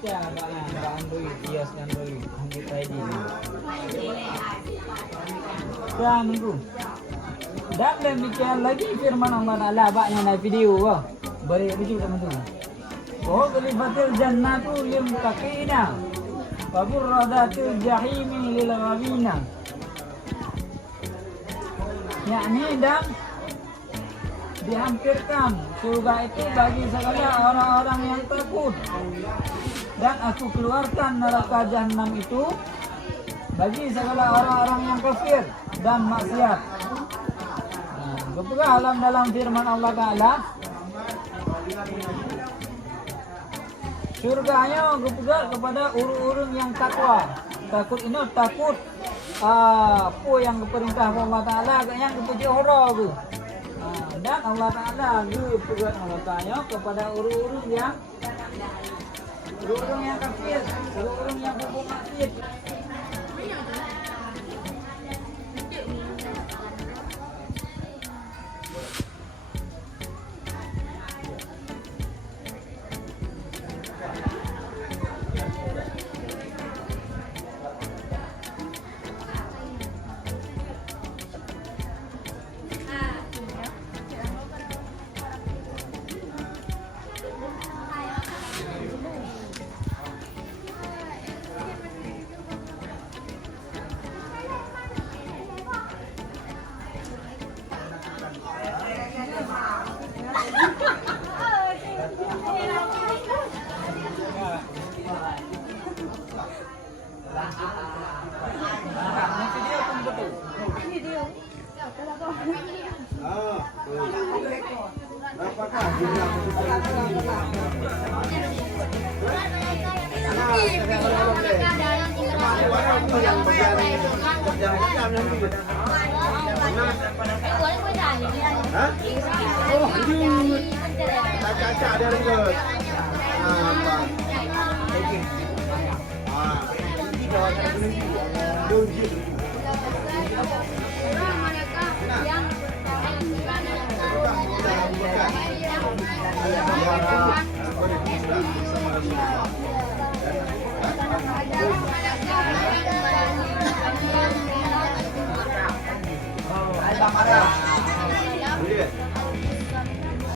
baca agaknya Android, iOS Android, Android ID. Dan itu. Dan demikian lagi firman Allah Taala baknya naik video wah. Beri video teman-teman. Wa ghalifatil jannatu lil muttaqina. Wa burradatil jahimi lil ghawina. Yakni dan dihampirkan surga itu bagi segala orang-orang yang takut, dan aku keluarkan neraka jahanam itu bagi segala orang-orang yang kafir dan maksiat. Kemudian dalam firman Allah Taala, surganya kemudian kepada urun-urun yang takwa. Takut ini takut apa yang diperintah Allah Taala, yang kepuji orang tu. Dan Allah Ta'ala juga Allah Ta'ala kepada urun-urun yang kafir, urun-urun yang berbuat maksiat. Acak-acak dia ribut. Ini bawah